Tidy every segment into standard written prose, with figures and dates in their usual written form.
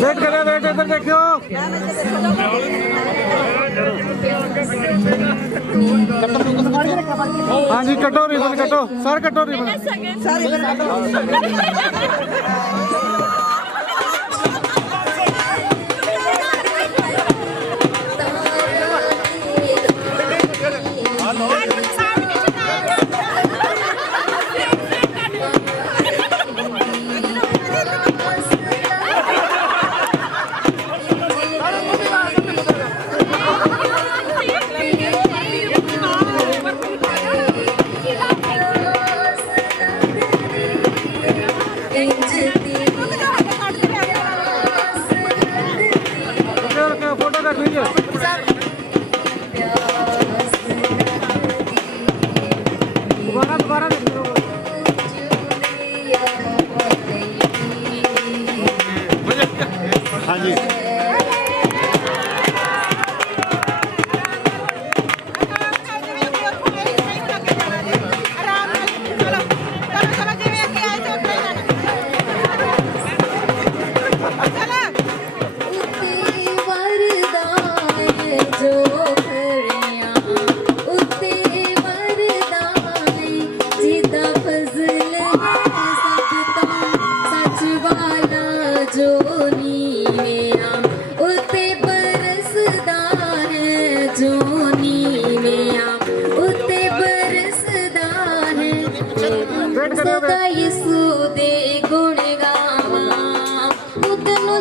Wait करो, wait इधर देखो। हाँ जी, कटो रिबन, कटो सर, कटो रिबन। फोटो का वीडियो दोबारा हाँ जी।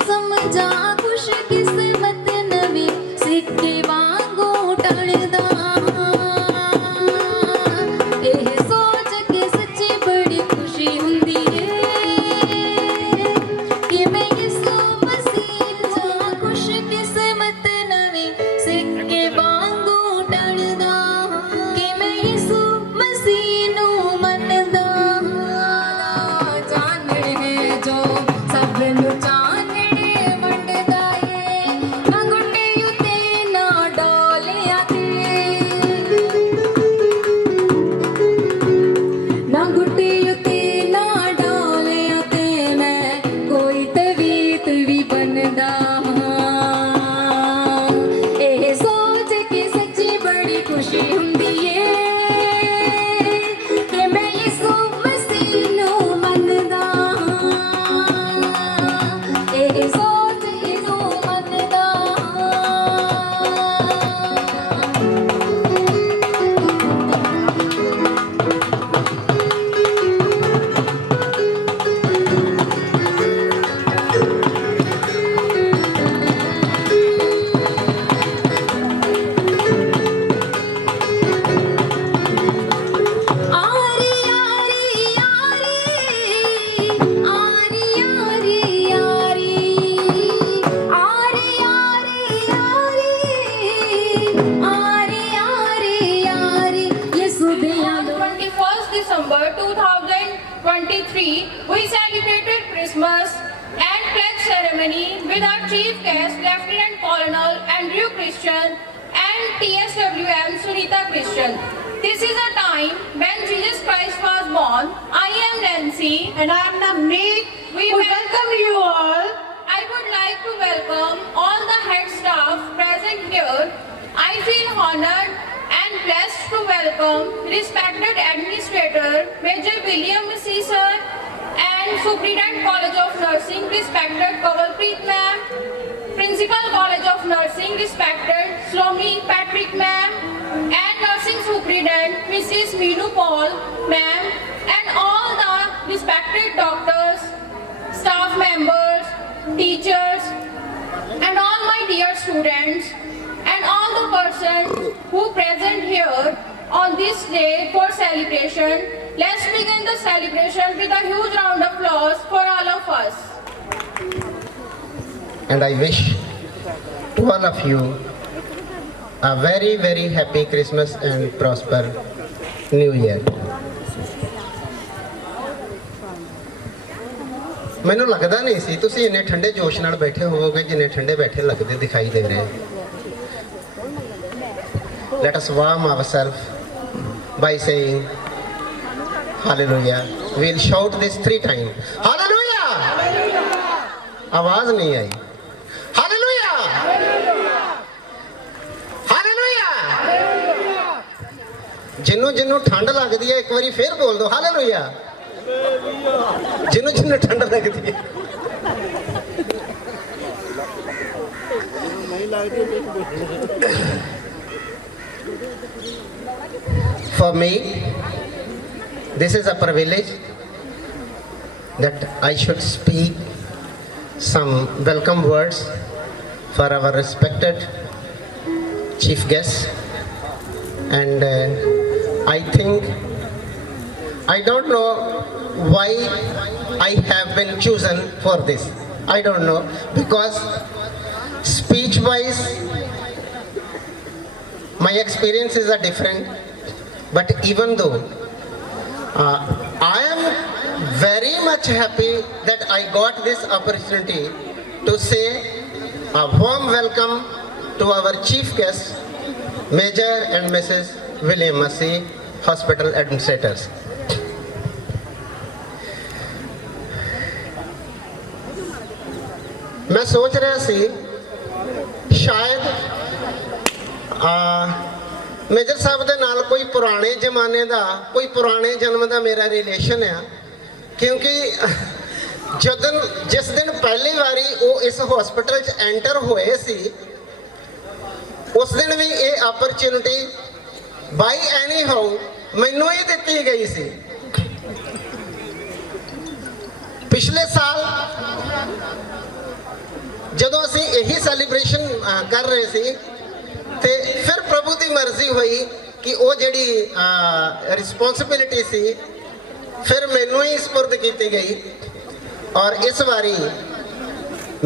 समझा खुश किस्मत नवी सिक्के वांगू टलदा। खुशी हुंदी है कि मैं यीशु मसीह नू मनदा ए सोच इनू मनदा आरी आरी आरी आरी आरी आरी आरी आरी आरी यीशु दयालु 21st December 2023, we celebrated Christmas and pledge ceremony with our chief guest, Lieutenant Colonel Andrew Christian and TSWM Sunita Christian. This is a time when Jesus Christ was born. I am Nancy And I am Navneet. We welcome you all. I would like to welcome all the head staff present here. I feel honored and blessed to welcome respected Administrator Major William C. Sir and Superintendent College of Nursing respected Kawalpreet Ma'am, Principal College of Nursing respected Slomi Patrick Ma'am and Nursing Superintendent Mrs. Meenu Paul Ma'am and all the respected doctors, staff members, teachers, and all my dear students, and all the persons who present here on this day for celebration. Let's begin the celebration with a huge round of applause for all of us. And I wish to all of you a very, very happy Christmas and prosper New Year. ਮੈਨੂੰ ਲੱਗਦਾ ਨਹੀਂ ਸੀ ਤੁਸੀਂ ਇੰਨੇ ਠੰਡੇ ਜੋਸ਼ ਨਾਲ ਬੈਠੇ ਹੋਵੋਗੇ ਜਿੰਨੇ ਠੰਡੇ ਬੈਠੇ ਲੱਗਦੇ ਦਿਖਾਈ ਦੇ ਰਹੇ। Let us warm ourselves by saying Hallelujah. We'll shout this 3 times. Hallelujah! आवाज नहीं आई। Hallelujah! Hallelujah! जिन्हों जिन्हों ठंड लगती है एक बारी फिर बोल दो Hallelujah! जिन्हों जिन्हों ठंड लगती है For me, this is a privilege that I should speak some welcome words for our respected chief guest. And I think, I don't know why I have been chosen for this. I don't know, because speech wise my experiences are different, but even though I am very much happy that I got this opportunity to say a warm welcome to our chief guests, Major and Mrs. William Massey, Hospital Administrators. मैं सोच रहा सी शायद major साहब दे नाल कोई पुराने जमाने का कोई पुराने जन्म का मेरा रिलेशन है, क्योंकि जिस दिन पहली बारी वो इस हॉस्पिटल च एंटर होए सी उस दिन भी ये अपॉर्चुनिटी बाई एनी हाउ मैनू ही दी गई सी। पिछले साल जदों असी यही सैलीब्रेशन कर रहे सी ते फिर प्रभु की मर्जी हुई कि वो जिहड़ी रिस्पॉन्सिबिलिटी सी फिर मैनू ही स्पुर्द की गई। और इस बारी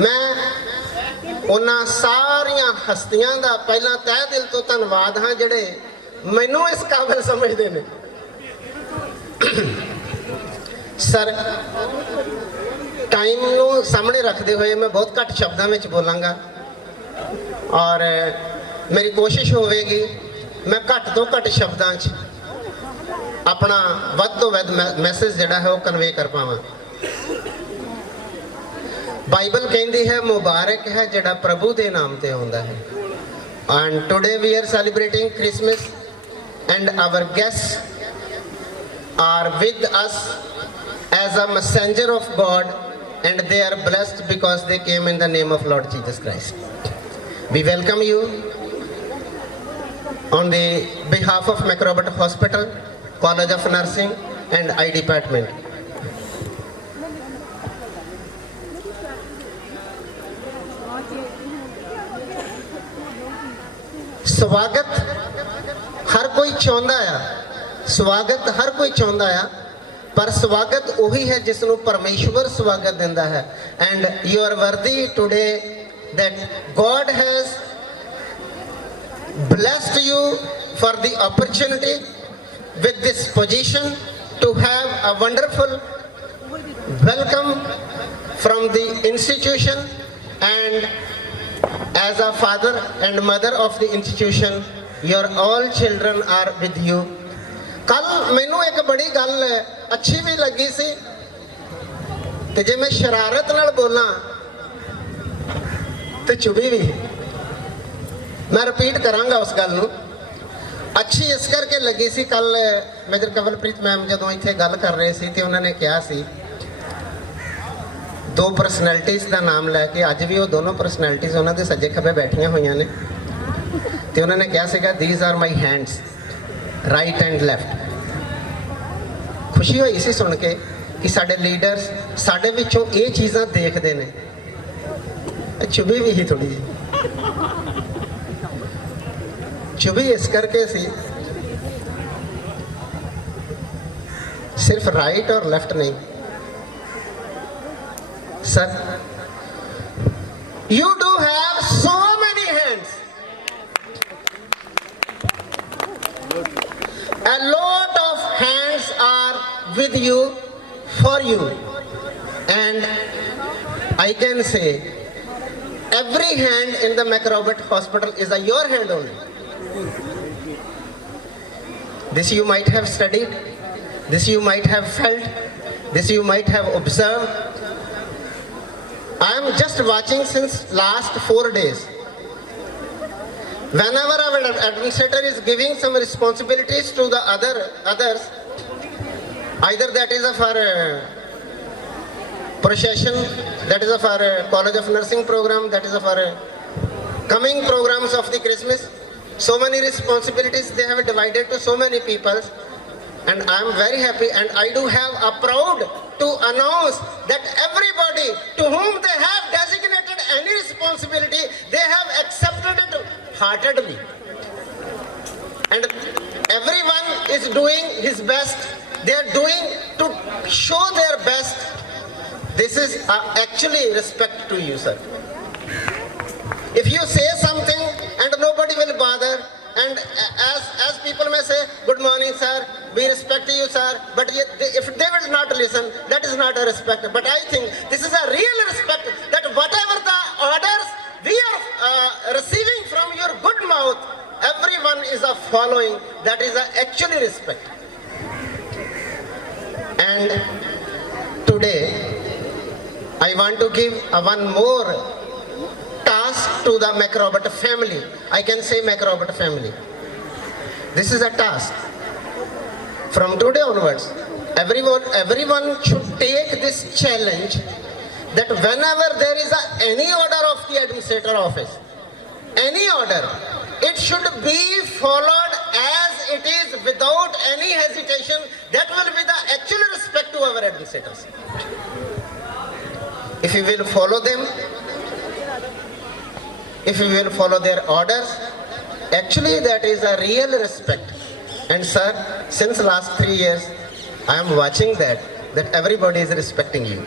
मैं उन्हां सारियां हस्तियां दा पहला तह दिल तो धन्नवाद हाँ जिहड़े मैनू इस काबिल समझते हैं। सर टाइम नू सामने रखते हुए मैं बहुत घट शब्दों में बोलांगा और मेरी कोशिश होगी मैं घट तो घट शब्दों अपना वध तो वध मैसेज जिहड़ा है वो कन्वे कर पावां। बाइबल कहती है मुबारक है जिहड़ा प्रभु के नाम ते आउंदा है। And today we are celebrating Christmas and our guests are with us as a messenger of God, and they are blessed because they came in the name of Lord Jesus Christ. We welcome you on the behalf of Macrobot Hospital, College of Nursing and I Department. ਸਵਾਗਤ ਹਰ ਕੋਈ ਚਾਹੁੰਦਾ ਆ, ਸਵਾਗਤ ਹਰ ਕੋਈ ਚਾਹੁੰਦਾ ਆ, ਪਰ ਸਵਾਗਤ ਉਹੀ ਹੈ ਜਿਸ ਨੂੰ ਪਰਮੇਸ਼ਵਰ ਸਵਾਗਤ ਦਿੰਦਾ ਹੈ. ਐਂਡ ਯੂ ਆਰ ਵਰਦੀ today that God has blessed you for the opportunity with this position to have a wonderful welcome from the institution, and as a father and mother of the institution, your all children are with you. ਕੱਲ ਮੈਨੂੰ ਇੱਕ ਬੜੀ ਗੱਲ ਅੱਛੀ ਵੀ ਲੱਗੀ ਸੀ, ਤੇ ਜੇ ਮੈਂ ਸ਼ਰਾਰਤ ਨਾਲ ਬੋਲਾਂ ਤੇ ਚੁਭੀ ਵੀ, ਮੈਂ ਰਿਪੀਟ ਕਰਾਂਗਾ ਉਸ ਗੱਲ ਨੂੰ. ਅੱਛੀ ਇਸ ਕਰਕੇ ਲੱਗੀ ਸੀ, ਕੱਲ ਮੇਜਰ ਕਵਲਪ੍ਰੀਤ ਮੈਮ ਜਦੋਂ ਇੱਥੇ ਗੱਲ ਕਰ ਰਹੇ ਸੀ ਤੇ ਉਹਨਾਂ ਨੇ ਕਿਹਾ ਸੀ ਦੋ ਪਰਸਨੈਲਿਟੀਜ਼ ਦਾ ਨਾਮ ਲੈ ਕੇ, ਅੱਜ ਵੀ ਉਹ ਦੋਨੋਂ ਪਰਸਨੈਲਿਟੀਜ਼ ਉਹਨਾਂ ਦੇ ਸੱਜੇ ਖੱਬੇ ਬੈਠੀਆਂ ਹੋਈਆਂ ਨੇ, ਤੇ ਉਹਨਾਂ ਨੇ ਕਿਹਾ ਸੀਗਾ these are my hands, right and left. ਖੁਸ਼ੀ ਹੋਈ ਸੀ ਸੁਣ ਕੇ ਕਿ ਸਾਡੇ ਲੀਡਰਸ ਸਾਡੇ ਵਿੱਚੋਂ ਇਹ ਚੀਜ਼ਾਂ ਦੇਖਦੇ ਨੇ. ਚੁਭੀ ਵੀ ਹੀ ਥੋੜੀ ਜਿਹੀ, ਚੁਭੀ ਇਸ ਕਰਕੇ ਸੀ ਸਿਰਫ ਰਾਈਟ ਔਰ ਲੈਫਟ ਨਹੀਂ. Sir, you do have so many hands. A lot of hands are with you, for you. And I can say, every hand in the Macrobot Hospital is your hand only. This you might have studied, this you might have felt, this you might have observed. I am just watching since last 4 days. Whenever our administrator is giving some responsibilities to the others, either that is of our procession, that is of our College of Nursing program, that is of our coming programs of the Christmas, so many responsibilities they have divided to so many people. And I am very happy, and I do have a proud to announce that everybody to whom they have designated any responsibility, they have accepted it heartedly. And everyone is doing his best. They are doing to show their best. This is actually respect to you, sir. If you say something and nobody will bother, and as people may say, good morning sir, we respect you sir, but if they will not listen, that is not a respect. But I think this is a real respect, that whatever the orders we are receiving from your good mouth, everyone is a following. That is a actually respect. And today I want to give one more task to the Macrobot family. I can say Macrobot family. This is a task. From today onwards, everyone should take this challenge, that whenever there is any order of the administrator office, any order, it should be followed as it is without any hesitation. That will be the actual respect to our administrators. If we will follow them, if we will follow their orders, actually that is a real respect. And sir, since last 3 years I am watching that everybody is respecting you.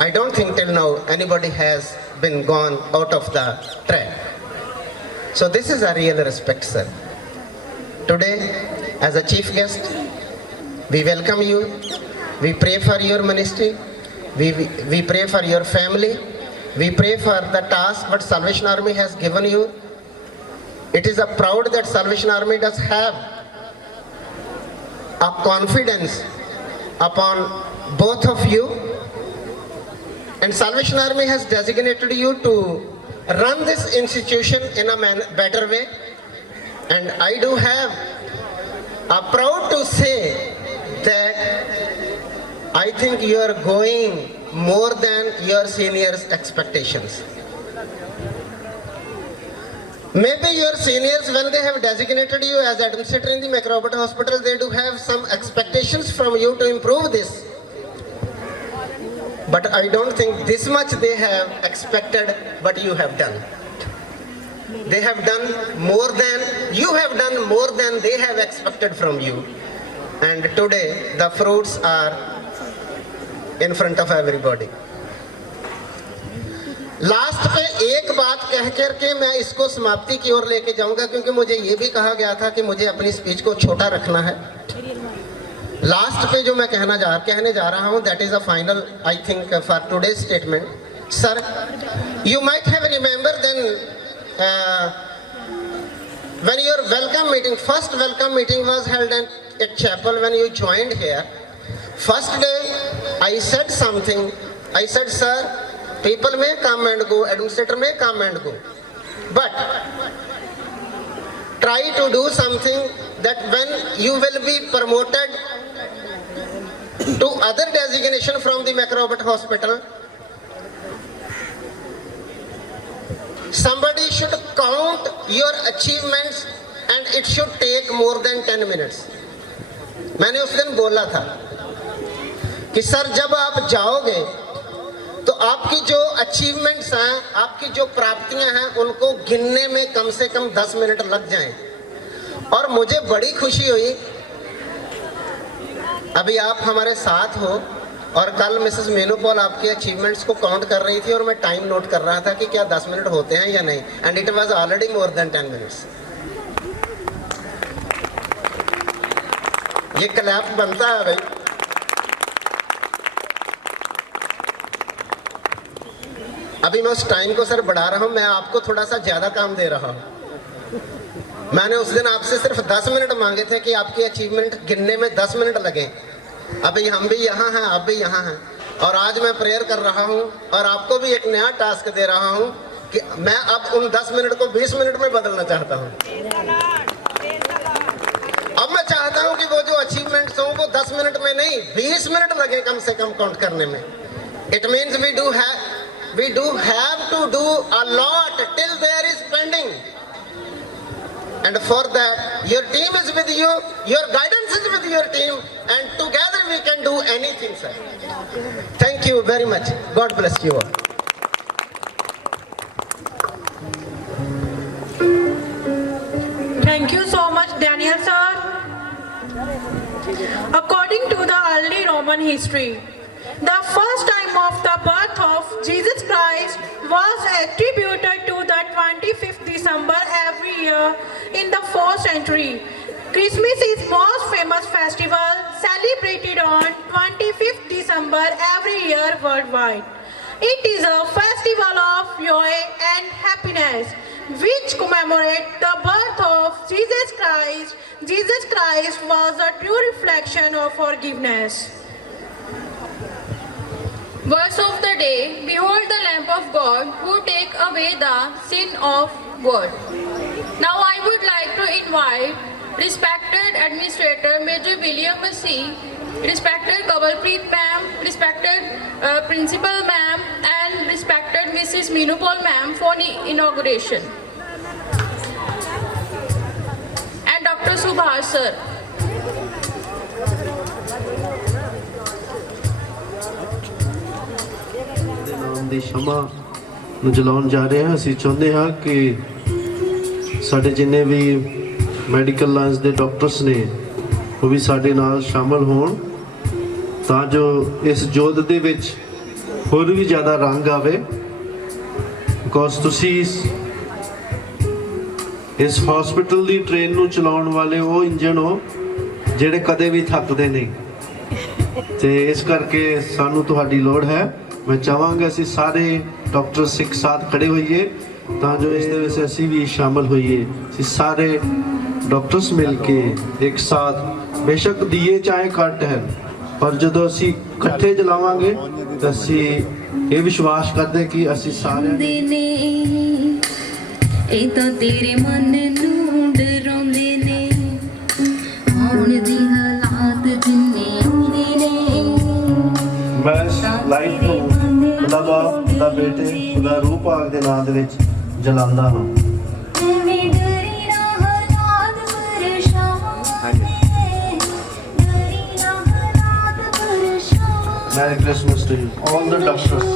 I don't think till now anybody has been gone out of the track. So this is a real respect, sir. Today as a chief guest, we welcome you. We pray for your ministry. We pray for your family. We pray for the task what Salvation Army has given you. It is a proud that Salvation Army does have a confidence upon both of you, and Salvation Army has designated you to run this institution in a better way. And I do have I'm proud to say that I think you are going more than your seniors' expectations. Maybe your seniors, when they have designated you as administrator in the McRobert Hospital, they do have some expectations from you to improve this. But I don't think this much they have expected what you have done. They have done more than, you have done more than they have expected from you. And today, the fruits are in front of everybody. Last पे एक बात कह करके मैं इसको समाप्ति की ओर लेके जाऊंगा, क्योंकि मुझे ये भी कहा गया था कि मुझे अपनी स्पीच को छोटा रखना है. लास्ट पे जो मैं कहने जा रहा हूं, that is a final I think for today statement. Sir, you might have remember then when your welcome meeting, first welcome meeting was held at chapel when you joined here. First day I said something. I said, sir, people may come and go, administrator may come and go, but try to do something that when you will be promoted to other designation from the McRobert Hospital, somebody should count your achievements and it should take more than 10 minutes. मैंने उस दिन बोला था कि sir जब आप जाओगे तो आपकी जो अचीवमेंट्स हैं, आपकी जो प्राप्तियां हैं, उनको गिनने में कम से कम 10 मिनट लग जाएं. और मुझे बड़ी खुशी हुई, अभी आप हमारे साथ हो और कल मिसेस मीनू पॉल आपके अचीवमेंट्स को काउंट कर रही थी और मैं टाइम नोट कर रहा था कि क्या 10 मिनट होते हैं या नहीं, and it was already more than 10 minutes. ये क्लैप बनता है भाई. अभी मैं उस टाइम को सर बढ़ा रहा हूं, मैं आपको थोड़ा सा ज्यादा काम दे रहा हूं. मैंने उस दिन आपसे सिर्फ 10 मिनट मांगे थे कि आपकी अचीवमेंट गिनने में 10 मिनट लगे. अभी हम भी यहाँ हैं, आप भी यहाँ हैं, और आज मैं प्रेयर कर रहा हूँ और आपको भी एक नया टास्क दे रहा हूँ कि मैं अब उन 10 मिनट को 20 मिनट में बदलना चाहता हूँ. अब मैं चाहता हूँ कि वो जो अचीवमेंट्स हों वो 10 मिनट में नहीं, 20 मिनट लगे कम से कम काउंट करने में. It means we do have to do a lot till there is pending. And for that, your team is with you, your guidance is with your team, and together we can do anything, sir. Thank you very much. God bless you all. Thank you so much, Daniel sir. According to the early Roman history, the first time of the birth of Jesus Christ was attributed to the 25th December every year in the 4th century. Christmas is most famous festival celebrated on 25th December every year worldwide. It is a festival of joy and happiness which commemorates the birth of Jesus Christ. Jesus Christ was a true reflection of forgiveness. Verse of the day, behold the Lamb of God who take away the sin of world. Now I would like to invite respected Administrator Major William Massey, respected Kavalpreet ma'am, respected Principal ma'am, and respected Mrs. Meenupal ma'am for inauguration. And Dr. Subhash sir. ਦੀ ਸ਼ਮਾ ਨੂੰ ਜਲਾਉਣ ਜਾ ਰਹੇ ਹਾਂ. ਅਸੀਂ ਚਾਹੁੰਦੇ ਹਾਂ ਕਿ ਸਾਡੇ ਜਿੰਨੇ ਵੀ ਮੈਡੀਕਲ ਲਾਈਨਸ ਦੇ ਡਾਕਟਰਸ ਨੇ ਉਹ ਵੀ ਸਾਡੇ ਨਾਲ ਸ਼ਾਮਲ ਹੋਣ ਤਾਂ ਜੋ ਇਸ ਜੋਤ ਦੇ ਵਿੱਚ ਹੋਰ ਵੀ ਜ਼ਿਆਦਾ ਰੰਗ ਆਵੇ. ਬਿਕੋਜ਼ ਤੁਸੀਂ ਇਸ ਹਸਪੀਟਲ ਦੀ ਟ੍ਰੇਨ ਨੂੰ ਚਲਾਉਣ ਵਾਲੇ ਉਹ ਇੰਜਨ ਹੋ ਜਿਹੜੇ ਕਦੇ ਵੀ ਥੱਕਦੇ ਨਹੀਂ, ਤੇ ਇਸ ਕਰਕੇ ਸਾਨੂੰ ਤੁਹਾਡੀ ਲੋੜ ਹੈ. मैं चाहांगा असी सारे डॉक्टर्स एक साथ खड़े होइए ਤਾਂ ਜੋ ਇਸ ਦੇ ਵਿੱਚ ਅਸੀਂ ਵੀ ਸ਼ਾਮਲ ਹੋਈਏ. ਅਸੀਂ ਸਾਰੇ ਡਾਕਟਰਸ ਮਿਲ ਕੇ ਇੱਕ ਸਾਥ, ਬੇਸ਼ੱਕ ਦੀਏ ਚਾਹੇ ਘੱਟ ਹੈ, ਪਰ ਜਦੋਂ ਅਸੀਂ ਇਕੱਠੇ ਜਲਾਵਾਂਗੇ ਤਾਂ ਅਸੀਂ ਇਹ ਵਿਸ਼ਵਾਸ ਕਰਦੇ ਕਿ ਅਸੀਂ ਸਾਰੇ ਇਹ ਤਾਂ ਤੇਰੇ ਮਨ ਨੂੰ ਡਰਾਉਂਦੇ ਨੇ. ਹੁਣ ਲਾਈਟ ਨੂੰ ਖੁਦਾ ਬਾਪ, ਖੁਦਾ ਬੇਟੇ, ਖੁਦਾ ਰੂਹ ਪਾਕ ਦੇ ਨਾਮ ਦੇ ਵਿੱਚ ਜਲਾਉਂਦਾ ਹਾਂ। Merry Christmas to you, all the doctors.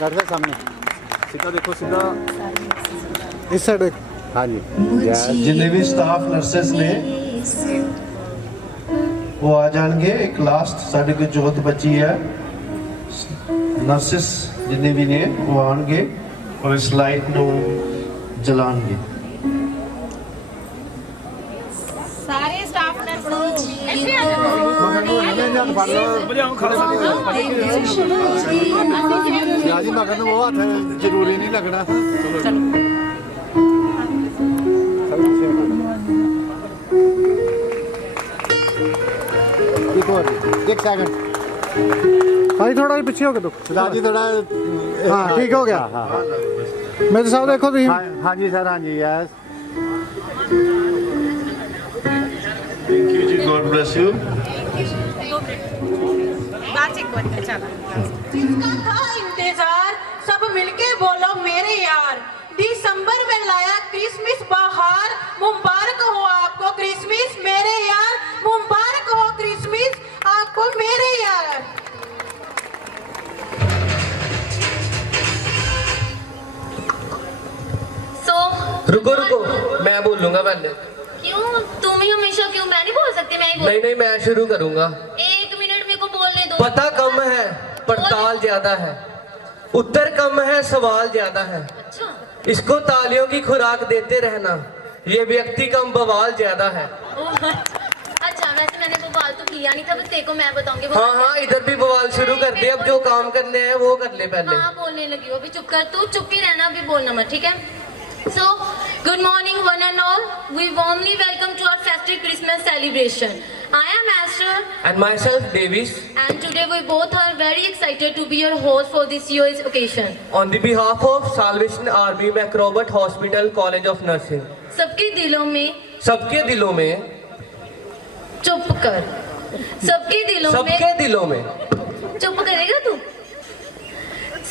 बैठ जा सामने, सीधा देखो, सीधा इस साइड। हाँ जी, जिन्हें भी स्टाफ नर्सेस ने वो आ जाएंगे। एक लास्ट साढ़े को जोत बची है, नर्सेस जिन्हें भी ने वो आएंगे और इस लाइट को जलाएंगे। सारे स्टाफ नर्स जी मगर वो हाथ जरूरी नहीं लगना। एक सेकंड भाई, थोड़ा ही पीछे हो गए तो जी, थोड़ा हाँ ठीक हो गया। हाँ मेरे साहब देखो तुम। हाँ जी सर, हाँ जी यस। Thank you जी, God bless you। जिसका था इंतजार, सब मिलके बोलो मेरे यार। दिसंबर में लाया क्रिसमस बहार, मुबारक हो आपको क्रिसमस मेरे यार, मुबारक हो क्रिसमस आपको मेरे यार। रुको रुको, मैं बोलूंगा पहले। क्यों तुम ही हमेशा, क्यों मैं नहीं बोल सकती? मैं ही बोल। नहीं मैं शुरू करूंगा। 1 मिनट मेरे को बोलने दो। पता कम है, पड़ताल ज्यादा है, उत्तर कम है, सवाल ज्यादा है। अच्छा इसको तालियों की खुराक देते रहना, ये व्यक्ति कम बवाल ज्यादा है। अच्छा, वैसे मैंने बवाल तो किया नहीं था, बस तेरे को मैं बताऊंगी। हाँ इधर भी बवाल शुरू कर दे, अब जो काम करने हैं वो कर ले पहले। हाँ बोलने लगी हो, अभी चुप कर, तू चुप ही रहना, अभी बोलना मत, ठीक है? So, good morning one and all. We warmly welcome to our festive Christmas celebration. I am Esther. And myself Davis. And today we both are very excited to be your host for this year's occasion. On the behalf of Salvation Army McRobert Hospital College of Nursing. सबके दिलों में चुप कर। सबके दिलों में चुप करेगा तू?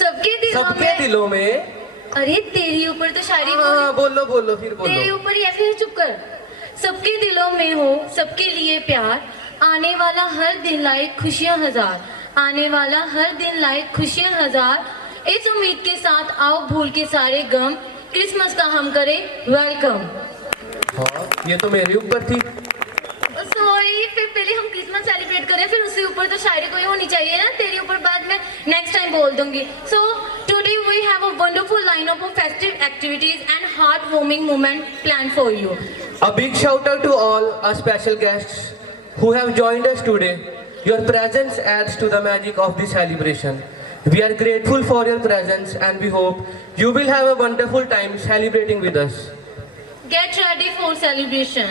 सबके दिलों में अरे तेरी ऊपर तो शायरी बोलो फिर बोलो। तेरे ऊपर ही ऐसे ही, चुप कर। सबके दिलों में हो सबके लिए प्यार, आने वाला हर दिन लाए खुशियां हजार, आने वाला हर दिन लाए खुशियां हजार। इस उम्मीद के साथ आओ भूल के सारे गम, क्रिसमस का हम करें वेलकम। हाँ ये तो मेरे ऊपर थी। सॉरी, फिर पहले हम क्रिसमस सेलिब्रेट करें, फिर उसके ऊपर तो शायरी कोई होनी चाहिए ना, तेरे ऊपर बाद में नेक्स्ट टाइम बोल दूंगी। So today we have a wonderful lineup of festive activities and heart warming moment plan for you. A big shout out to all our special guests who have joined us today. Your presence adds to the magic of this celebration. We are grateful for your presence and we hope you will have a wonderful time celebrating with us. Get ready for celebration.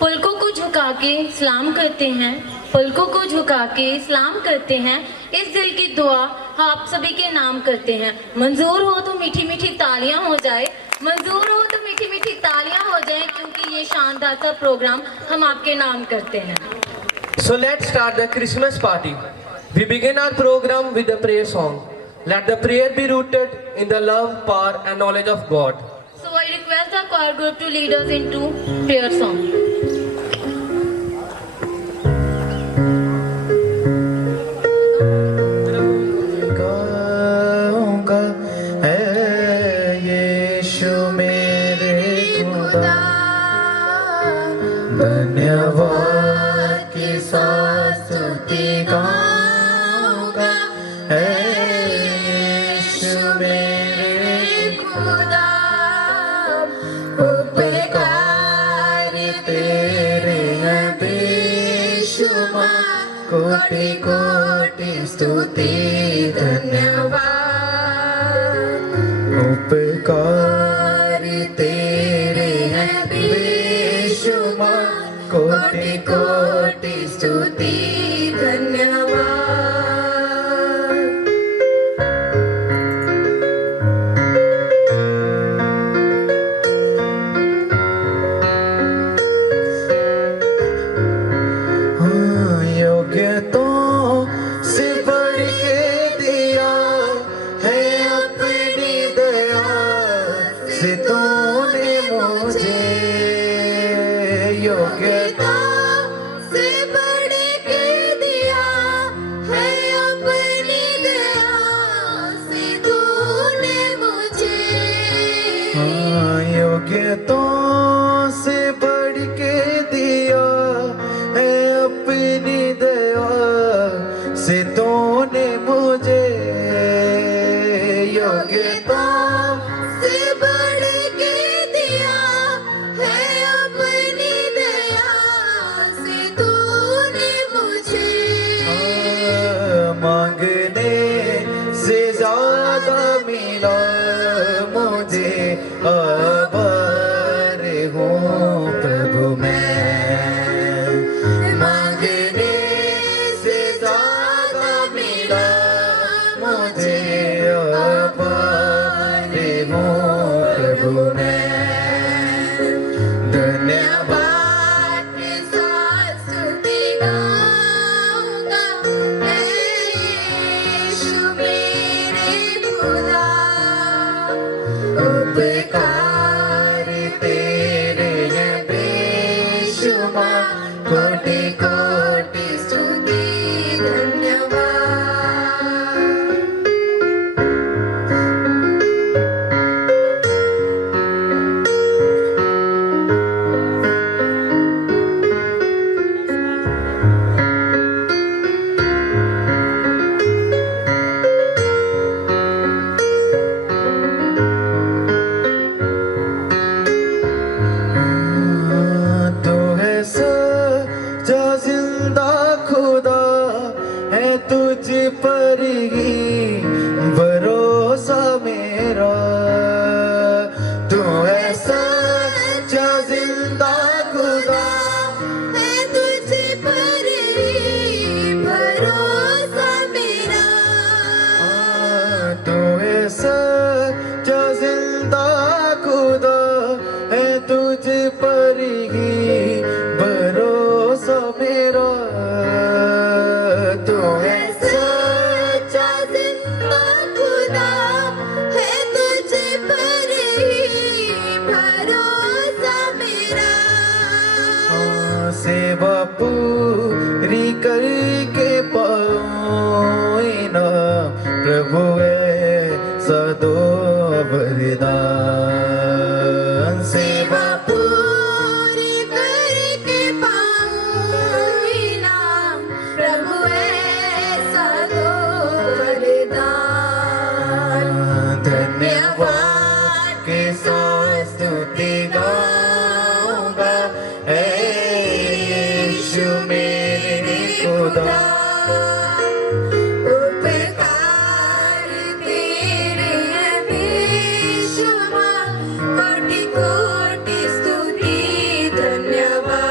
पलकों को झुका के सलाम करते हैं, पलकों को झुका के सलाम करते हैं, इस दिल की दुआ आप सभी के नाम करते हैं। मंजूर हो तो मीठी मीठी तालियां हो जाए, मंजूर हो तो मीठी मीठी तालियां हो जाए, क्योंकि ये शानदार सा प्रोग्राम हम आपके नाम करते हैं। So let's start the Christmas party. We begin our program with a prayer song. Let the prayer be rooted in the love, power and knowledge of God. So I request the choir group to lead us into prayer song. धन्यवाद के साथ स्तुति गाऊंगा, हे यीशु मेरे कोटि कोटि स्तुति धन्यवाद। उपकार तेरे हैं बेशुमार, कोटि कोटि स्तुति धन्यवाद। योग्यताओं से बढ़ के दिया है अपनी दया से तूने मुझे। योग्यता से बढ़ के दिया है अपनी दया से तूने मुझे। योग्यताओं से बढ़ के दिया है अपनी दया से तूने मुझे। योग्यता से बढ़ के दिया है अपनी दया से तूने मुझे। मांगने से ज्यादा मिला मुझे, आभार हूँ प्रभु मैं। मांगने से ज्यादा मिला मुझे, आभार हूँ प्रभु मैं। धन्यवाद के साथ स्तुति गाऊंगा, हे यीशु मेरे खुदा। उपकार तेरे हैं बेशुमार, कोटि कोटि स्तुति धन्यवाद। तू है सच्चा जिंदा खुदा, है तुझ पर ही भरोसा मेरा। तू है सच्चा जिंदा खुदा, है तुझ पर ही भरोसा मेरा। तू है सच्चा जिंदा खुदा, है तुझ पर ही भरोसा मेरा। तू है सच्चा जिंदा खुदा, है तुझ पर ही भरोसा मेरा। सेवा पूरी करके पाऊं इनाम, प्रभु ऐसा दो वरदान। सेवा पूरी करके पाऊं इनाम, प्रभु ऐसा दो वरदान। धन्यवाद के साथ स्तुति गाऊंगा, हे यीशु मेरे खुदा। उपकार तेरे हैं बेशुमार, कोटि कोटि स्तुति धन्यवाद।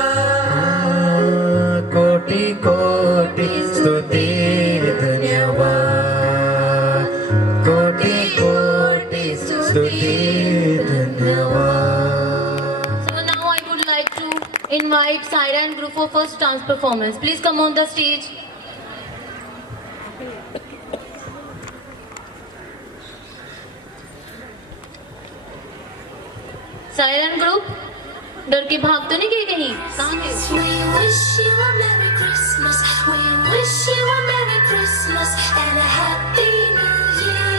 कोटि कोटि स्तुति धन्यवाद। कोटि कोटि स्तुति धन्यवाद। So now I would like to invite Siren Group for first dance performance. Please come on the stage. Siren Group, डर के भाग तो नहीं गए कहीं? कहाँ गए? We wish you a Merry Christmas. We wish you a Merry Christmas and a Happy New Year.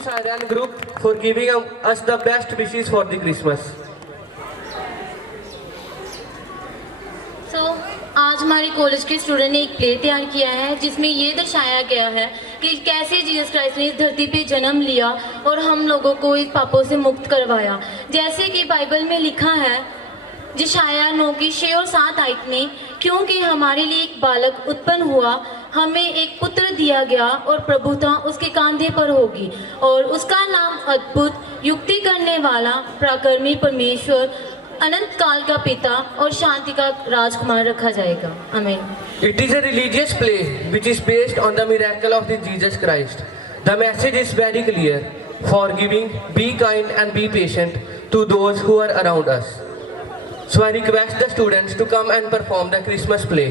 the Siren group for giving us the best wishes for the Christmas. आज हमारे कॉलेज के स्टूडेंट ने एक play तैयार किया है जिसमें ये दर्शाया गया है कि कैसे जीसस क्राइस्ट ने इस धरती पे जन्म लिया और हम लोगों को इस पापों से मुक्त करवाया। जैसे कि बाइबल में लिखा है यशायाह 9 की 6 और 7 आयत में, क्योंकि हमारे लिए एक बालक उत्पन्न हुआ, हमें एक पुत्र दिया गया और प्रभुता उसके कांधे पर होगी और उसका नाम अद्भुत, युक्ति करने वाला, पराक्रमी परमेश्वर, अनंत काल का पिता और शांति का राजकुमार रखा जाएगा। आमीन। It is a religious play which is based on the miracle of the Jesus Christ. The message is very clear: forgiving, be kind and be patient to those who are around us. So I request the students to come and perform the Christmas play.